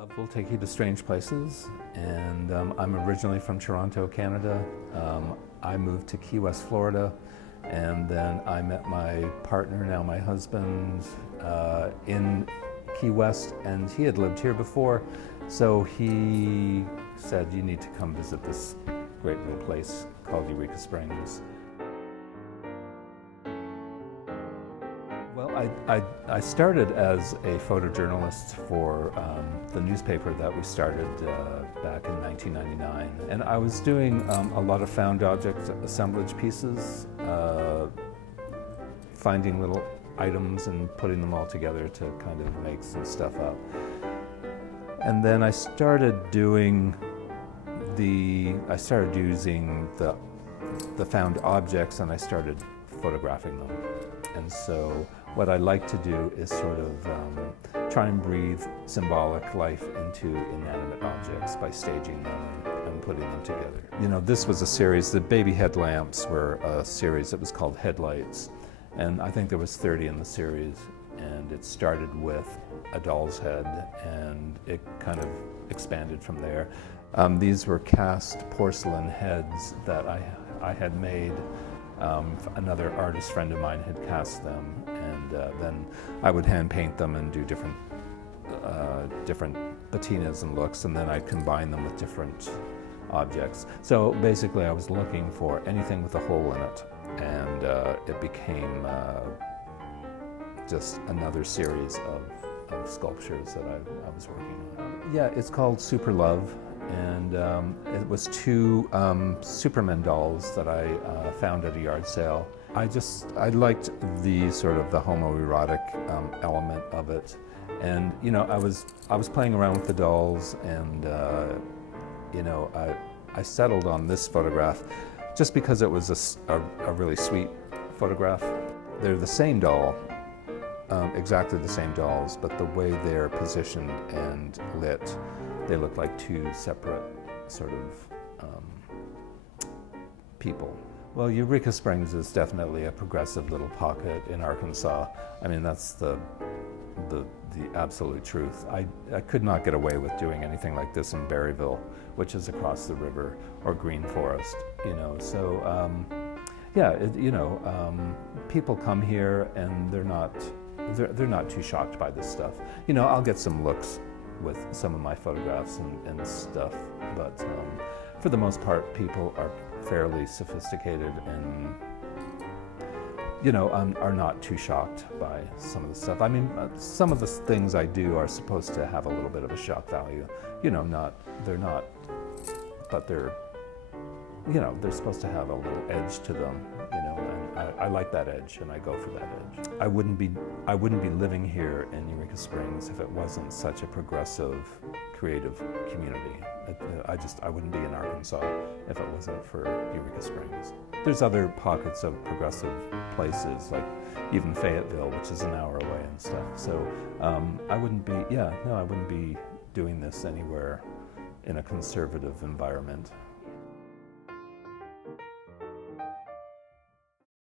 Love will take you to strange places, and I'm originally from Toronto, Canada. I moved to Key West, Florida, and then I met my partner, now my husband, in Key West, and he had lived here before, so he said, you need to come visit this great little place called Eureka Springs. Well, I started as a photojournalist for the newspaper that we started back in 1999. And I was doing a lot of found object assemblage pieces, finding little items and putting them all together to kind of make some stuff up. And then I started using the found objects, and I started photographing them. And so what I like to do is sort of try and breathe symbolic life into inanimate objects by staging them and putting them together. You know, this was a series, the baby headlamps were a series that was called Headlights. And I think there was 30 in the series. And it started with a doll's head, and it kind of expanded from there. These were cast porcelain heads that I had made. Another artist friend of mine had cast them, and then I would hand paint them and do different patinas and looks, and then I'd combine them with different objects. So basically I was looking for anything with a hole in it, and it became just another series of sculptures that I was working on. Yeah, it's called Super Love. And it was two Superman dolls that I found at a yard sale. I liked the sort of the homoerotic element of it. And you know, I was playing around with the dolls, and you know, I settled on this photograph just because it was a really sweet photograph. They're the same doll, exactly the same dolls, but the way they're positioned and lit, they look like two separate sort of people. Well, Eureka Springs is definitely a progressive little pocket in Arkansas. I mean, that's the absolute truth. I could not get away with doing anything like this in Berryville, which is across the river, or Green Forest, you know. So yeah, people come here and they're not too shocked by this stuff. You know, I'll get some looks with some of my photographs and stuff, but for the most part, people are fairly sophisticated and, you know, are not too shocked by some of the stuff. I mean, some of the things I do are supposed to have a little bit of a shock value. You know, they're not, but they're, you know, they're supposed to have a little edge to them, you know, and I like that edge, and I go for that edge. I wouldn't be living here in Eureka Springs if it wasn't such a progressive, creative community. I wouldn't be in Arkansas if it wasn't for Eureka Springs. There's other pockets of progressive places, like even Fayetteville, which is an hour away and stuff. So I wouldn't be doing this anywhere in a conservative environment.